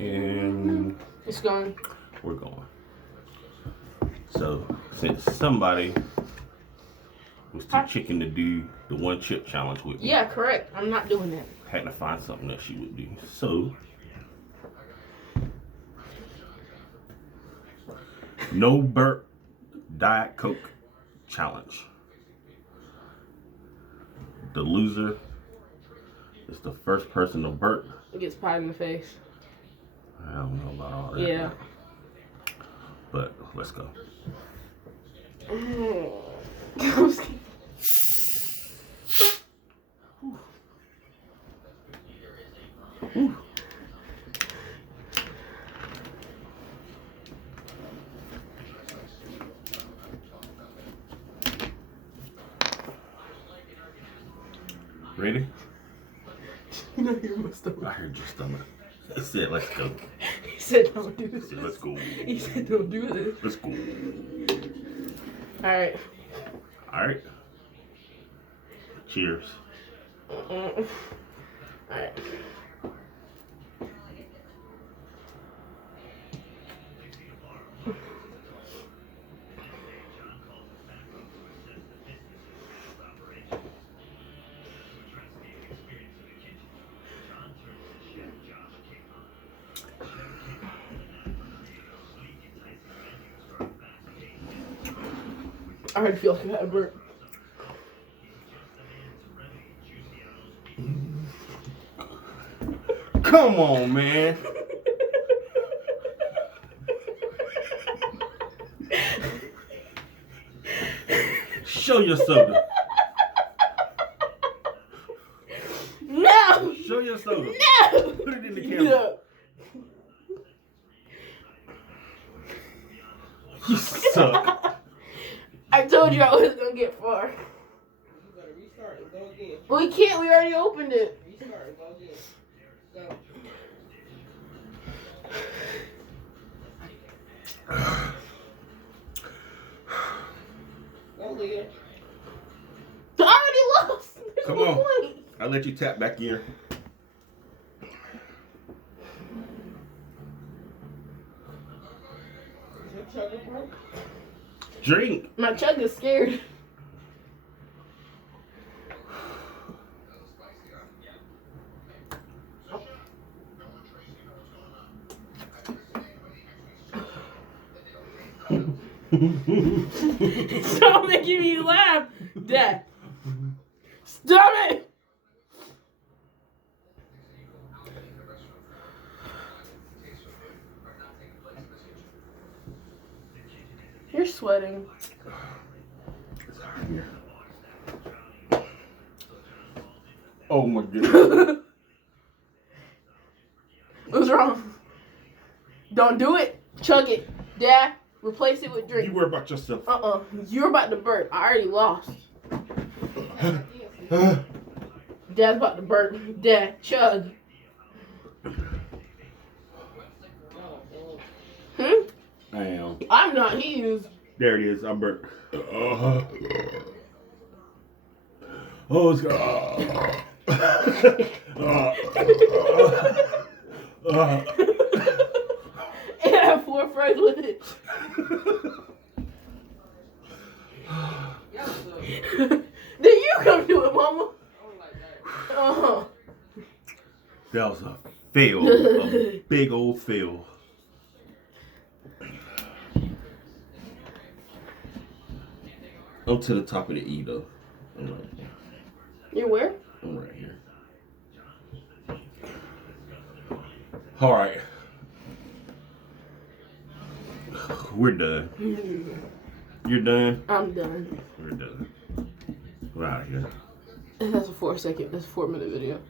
And it's going. we're going. So since somebody was too chicken to do the one chip challenge with me, Yeah, correct. I'm not doing that. had to find something that she would do. So no burp Diet Coke challenge. The loser is the first person to burp. It gets pie in the face. I don't know about all that. Yeah. But let's go. Ready? You know you're my stomach. I heard your stomach. He said, let's go. He said, don't do this. He said, let's go. He said, don't do this. Let's go. Alright. Alright. Cheers. Alright. I already feel like I had a burp. Come on, man. Show your soda. No! Show your soda. No! Put it in the camera. No. You suck. I told you I wasn't gonna get far. You gotta restart and go again. We can't, we already opened it. Restart and go again. Go. Go, Leah. I already lost. There's Come no on. point. I'll let you tap back in. Is your chugger broke? Drink. My chug is scared. Stop making me laugh, Dad. Stop it. You're sweating. It's hard here. Oh my goodness. What's wrong? Don't do it. Chug it. Dad, replace it with drink. You worry about yourself. You're about to burp. I already lost. Dad's about to burp. Dad, chug. I am. I'm not. He is. There it is. I burped. Oh, it's And I have 4 fries with it. Then you come do it, Mama. That was a fail. A big old fail. I'm to the top of the E though. I'm right here. You where? I'm right here. All right. We're done. You're done? I'm done. We're done. We're out of here. That's a 4-minute video.